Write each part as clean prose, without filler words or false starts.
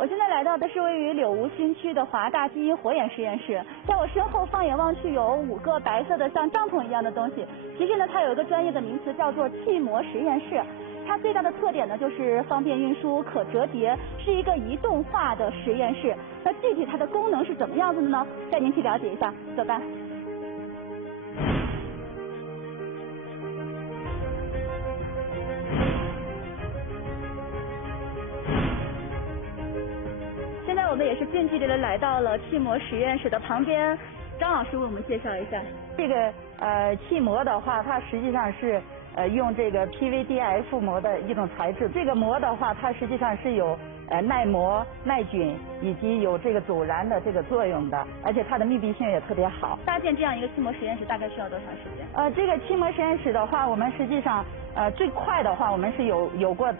我现在来到的是位于柳吴新区的华大基因火眼实验室，在我身后放眼望去有5个白色的像帐篷一样的东西，其实呢它有一个专业的名词叫做气膜实验室。它最大的特点呢就是方便运输、可折叠，是一个移动化的实验室。那具体它的功能是怎么样子的呢？带您去了解一下，走吧。现在我们也是近距离的来到了气膜实验室的旁边，张老师为我们介绍一下。这个气膜的话，它实际上是用这个 PVDF 膜的一种材质。这个膜的话，它实际上是有耐磨、耐菌以及有这个阻燃的这个作用的，而且它的密闭性也特别好。搭建这样一个气膜实验室大概需要多长时间？这个气膜实验室的话，我们实际上最快的话，我们是有过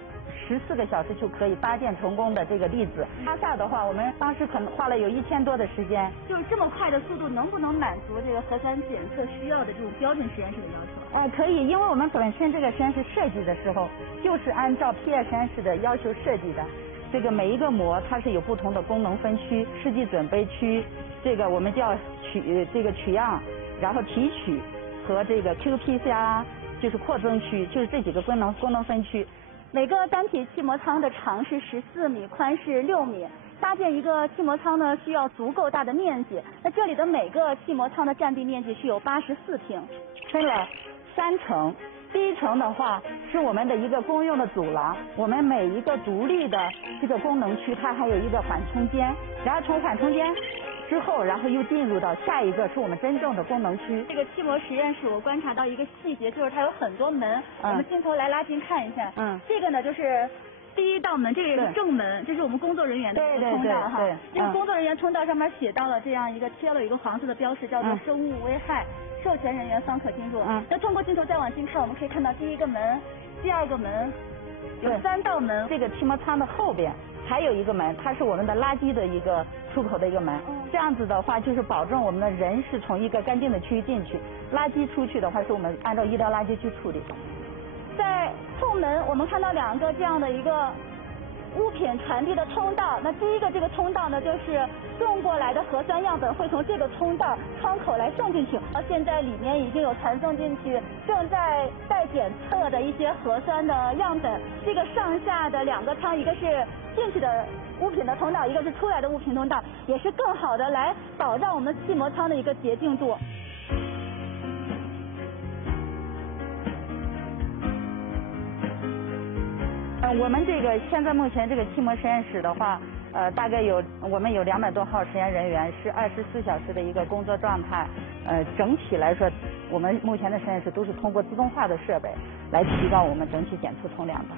14个小时就可以搭建成功的这个例子。拉萨的话，我们当时可能花了有1000多的时间。就是这么快的速度，能不能满足这个核酸检测需要的这种标准实验室的要求？可以，因为我们本身这个实验室设计的时候，就是按照 PI 实验室的要求设计的。这个每一个膜它是有不同的功能分区，试剂准备区，这个我们叫取样，然后提取和这个 qPCR 就是扩增区，就是这几个功能分区。每个单体气膜舱的长是14米，宽是6米。搭建一个气膜舱呢，需要足够大的面积。那这里的每个气膜舱的占地面积是有84平，分了3层。第一层的话是我们的一个公用的走廊，我们每一个独立的这个功能区，它还有一个缓冲间，然后从缓冲间之后，然后又进入到下一个是我们真正的功能区。这个气膜实验室我观察到一个细节，就是它有很多门，我们镜头来拉近看一下。这个呢就是第1道门，这个是正门，这是我们工作人员的通道哈。这个工作人员通道上面写到了这样一个贴了一个黄色的标识，叫做生物危害，授权人员方可进入。那通过镜头再往近看，我们可以看到第1个门、第2个门，有3道门。这个气膜舱的后边还有一个门，它是我们的垃圾的一个出口的一个门。这样子的话，就是保证我们的人是从一个干净的区域进去，垃圾出去的话是我们按照医疗垃圾去处理。在后门我们看到2个这样的一个物品传递的通道。那第1个这个通道呢，就是送过来的核酸样本会从这个通道窗口来送进去。现在里面已经有传送进去，正在待检测的一些核酸的样本。这个上下的2个舱，一个是进去的物品的通道，一个是出来的物品通道，也是更好的来保障我们气膜舱的一个洁净度。我们这个现在目前这个气膜实验室的话，大概我们有200多号实验人员，是24小时的一个工作状态。整体来说，我们目前的实验室都是通过自动化的设备来提高我们整体检测通量的。